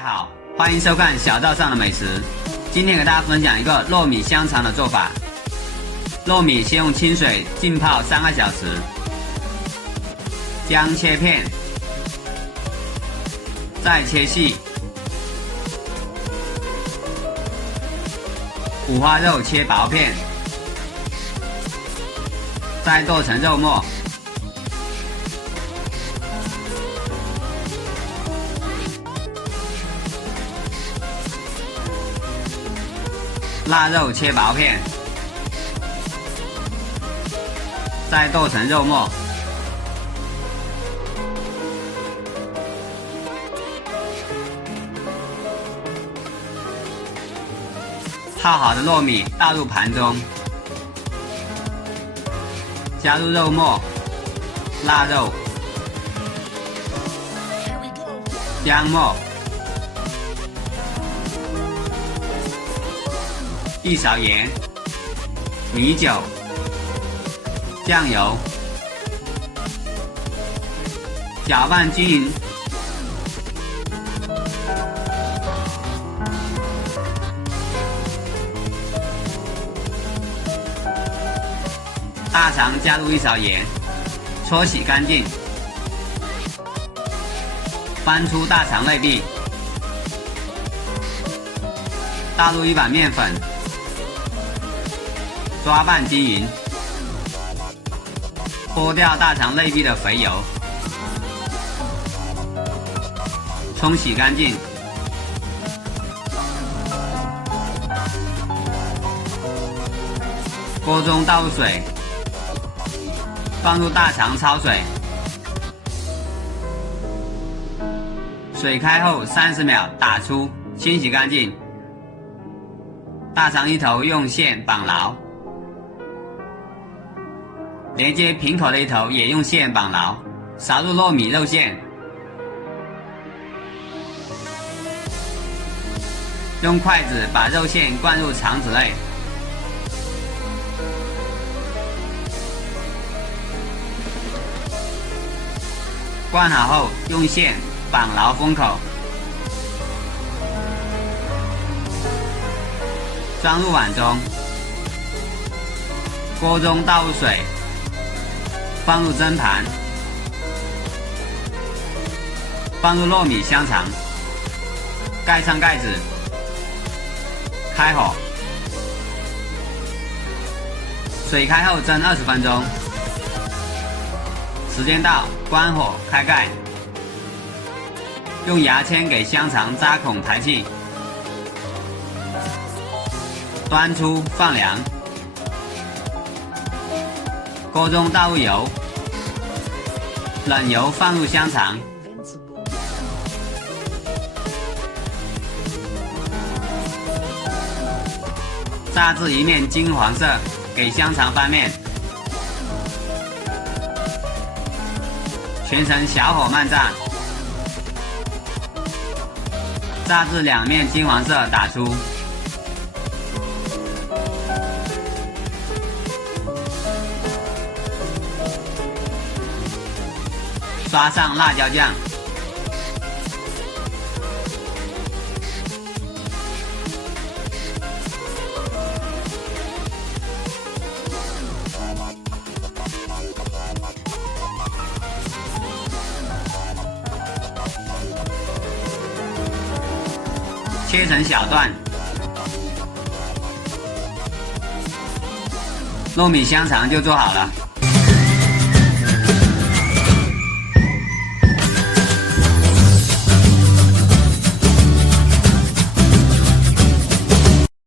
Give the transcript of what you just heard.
家好，欢迎收看小道上的美食。今天给大家分享一个糯米香肠的做法。糯米先用清水浸泡3个小时，将切片，再切细。五花肉切薄片，再剁成肉末。腊肉切薄片，再剁成肉末。泡好的糯米倒入盘中，加入肉末、腊肉、姜末、1勺盐、米酒、酱油，搅拌均匀。大肠加入1勺盐，搓洗干净，翻出大肠内壁，倒入1碗面粉，抓拌均匀，剥掉大肠内壁的肥油，冲洗干净。锅中倒入水，放入大肠焯水，水开后30秒打出，清洗干净。大肠一头用线绑牢，连接瓶口的一头也用线绑牢，撒入糯米肉馅，用筷子把肉馅灌入肠子内，灌好后用线绑牢封口，装入碗中。锅中倒入水，放入蒸盘，放入糯米香肠，盖上盖子，开火。水开后蒸20分钟。时间到，关火，开盖，用牙签给香肠扎孔排气，端出放凉。锅中倒入油，冷油放入香肠，炸至一面金黄色，给香肠翻面。全程小火慢炸，炸至2面金黄色打出。刷上辣椒酱，切成小段。糯米香肠就做好了。